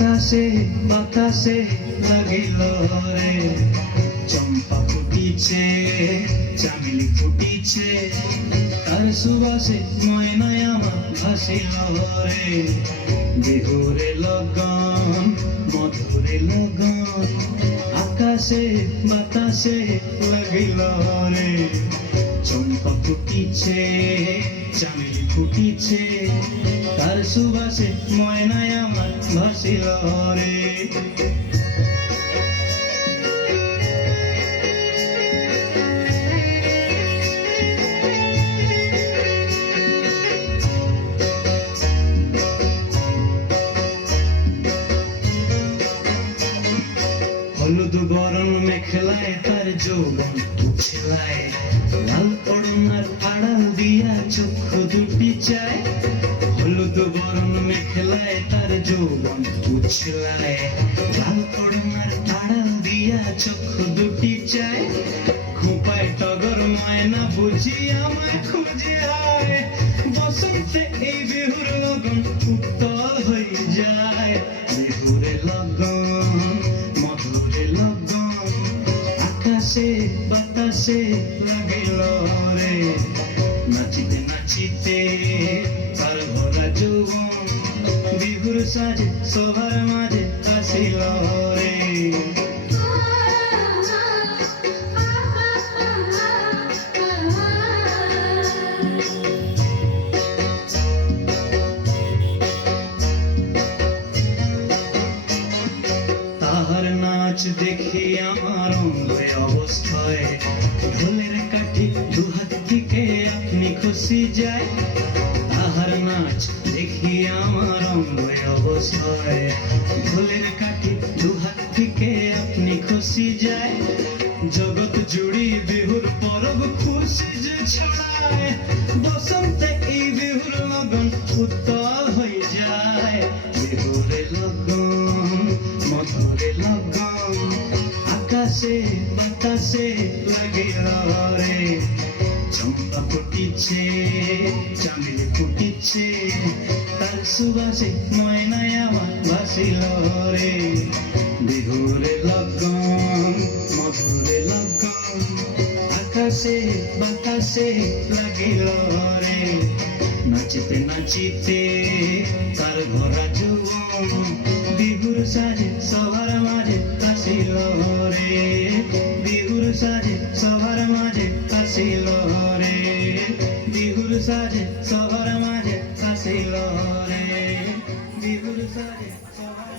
আকাশে বাতাসে লাগিল রে, চম্পা ফুটিছে চামেলি ফুটিছে, তার সুবাসে ময়নায় আমার ভাসিল রে। বিহুরে লগন মধুরে লগন, আকাশে বাতাসে লাগিল রে, চম্পা ফুটিছে চামেলি ফুটিছে, তার সুবাসে ময়নায় আমার ভাসিল রে। হলুদ বরণ মেখলায় তার যৌবন উছলায়, লাল ওড়নার আড়াল দিয়া চক্ষু দুটি চায়। হলুদ বরণ মেখলায় তার যৌবন উছলায়, লাল ওড়নার আড়াল দিয়া চক্ষু দুটি চায়। খোঁপায় টগর ময়না বুঝি আমায় খুঁজে আয়, বসন্তে এই বিহুর লগন উত্তল হয়ে যায়। বিহুরে লগন মধুরে লগন, আকাশে বাতাসে লাগিল রে, নাচিতে নাচিতে তার ভরা যৌবন, বিহুর সাজে সবার মাঝে আসিল রে। তাহার নাচ দেখি আমার অঙ্গে অবস্থায়, ঢোলের কাঠি দুহাত থেকে আপনি খুশি যায়। তাহার নাচ দেখি আমার অঙ্গে অবস্থায়, ঢোলের কাঠি দুহাত থেকে আপনি খুশি যায়। জগৎ জুড়ি বিহুর পরব খুশি যে ছড়ায়, বসন্তে এই বিহুর লগন উত্তল হয়ে যায়। বিহুরে লগন মধুরে লগন, আকাশে বাতাসে লাগিল রে, চম্পা ফুটিছে চামেলি ফুটিছে, তার সুবাসে ময়নায় আমার ভাসিল রে। বিহুরে লগন মধুরে লগন, আকাশে বাতাসে লাগিল রে, নাচিতে নাচিতে তার ভরা যৌবন, বিহুর সাজে সবার মাঝে আসিল রে। বিহুর সাজে সবার মাঝে আসিল রে, বিহুর সাজে সবার মাঝে আসিল রে, বিহুর সাজে সবার